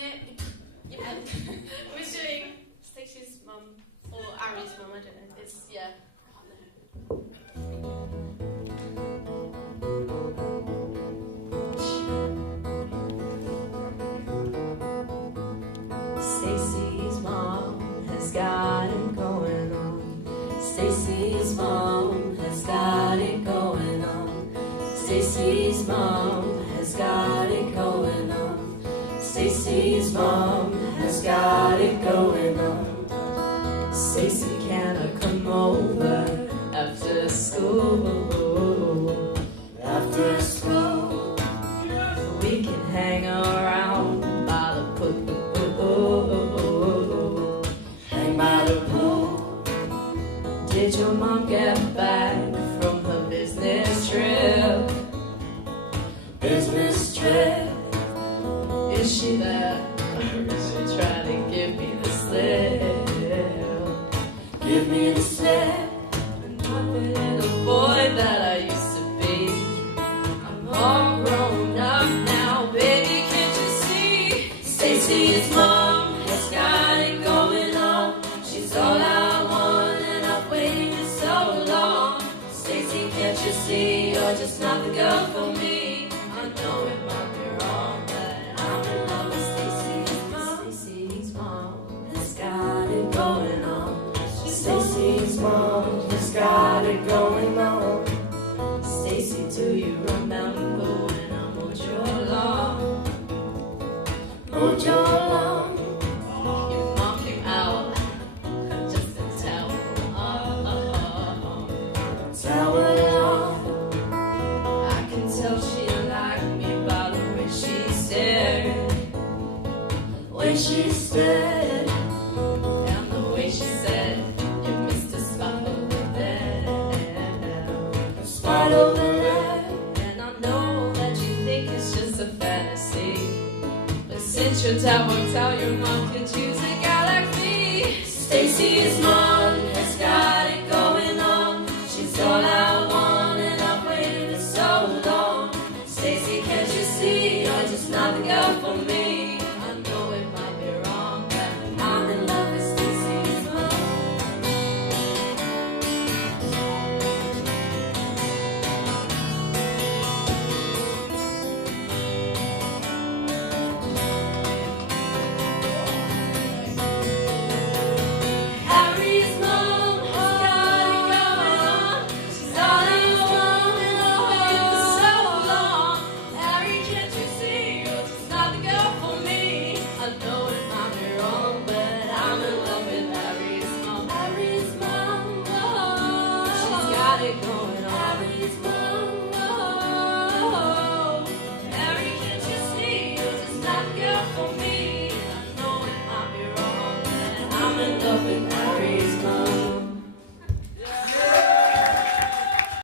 We're doing Stacey's mum or Ari's mum, I don't know. It's, yeah. Stacey's mom has got it going on. Stacey's mom has got it going on. Stacey's mom has got it going on. Stacey's mom has got it going on. Stacey, can I come over after school? After school, we can hang around by the pool. Hang by the pool. Did your mom get back from her business trip? Business trip. Is she there? Or is she trying to give me the slip? Give me the slip. I'm not the little boy that I used to be. I'm all grown up now, baby, can't you see? Stacey's mom has got it going on. She's all I want and I've waited for so long. Stacey, can't you see? You're just not the girl for me. I know it might be wrong, but I'm in love with Stacey's mom. Stacey's mom has got it going on. Stacey's mom has got it going on. Stacey, do you remember when I mowed your lawn? Mowed your lawn. Your mom came out just to towel on. I can tell she liked me by the way she stared. Way she stared. And the way she said, you missed a spot over there. Spot over there. And I know that you think it's just a fantasy, but since your dad worked out, your mom could use a guy like me. Stacey's mom has got it going on. She's all I want and I've waited for so long. Stacey, can't you see? You're just not the girl for me.